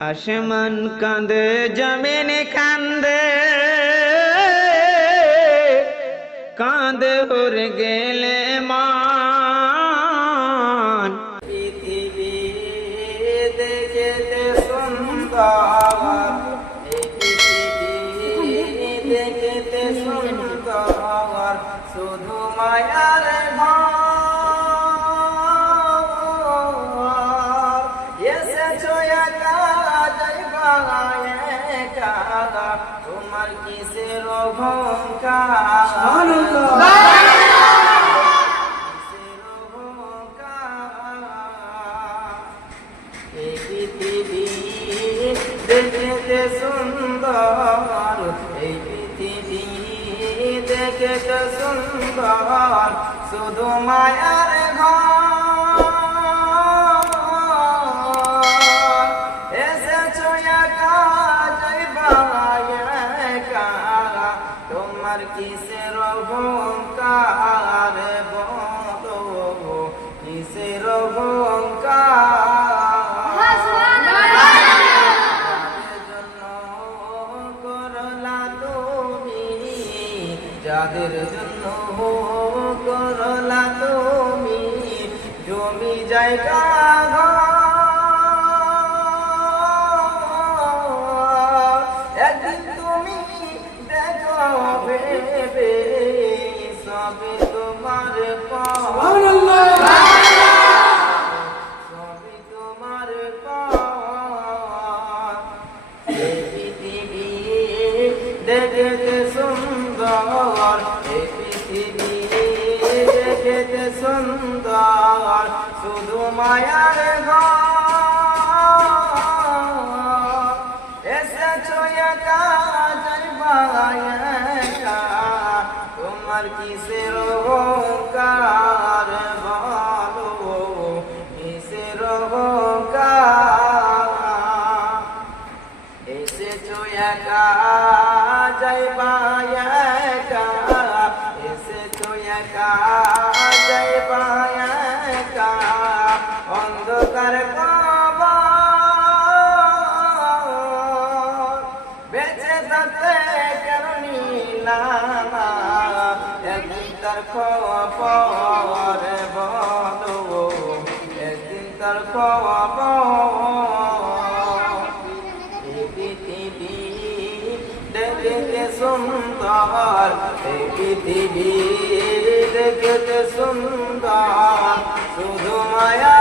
আসমান কাঁদে জমিন কান্দে, কাঁদে উড়ে গেলে মান। পৃথিবী দেখতে সুন্দর, এই পৃথিবী দেখতে সুন্দর, শুধু মায়ার ঘর। এসেছো একা যাইবা একা, তোমার কিসের অহংকার? এই পৃথিবী দেখতে সুন্দর, এই পৃথিবী দেখতে সুন্দর, শুধু মায়ার ঘর। এসেছো একা যাইবা একা, তোমার কিসের অহংকার? বলো কিসের অহংকার? যাদের জন্য করলা তুমি জমি জায়গা ঘর, একদিন তুমি দেখো ভেবে সবই তোমার পাওয়া, সবই তোমার পাওয়া। এই পৃথিবী দেখতে সুন্দর, এই পৃথিবী দেখতে সুন্দর, শুধু মায়ার ঘর। এসেছো একা যাইবা একা, তোমার কিসের অহংকার? বলো কিসের অহংকার? এসেছো একা যাইবা একা, এসেছো একা যাইবা একা, অন্ধকার কবর। বেঁচে থাকতে কেন নিলা না একদিন তার খবর? বলো একদিন তার খবর। এই পৃথিবী দেখতে সুন্দর, এই পৃথিবী দেখতে সুন্দর, শুধু মায়া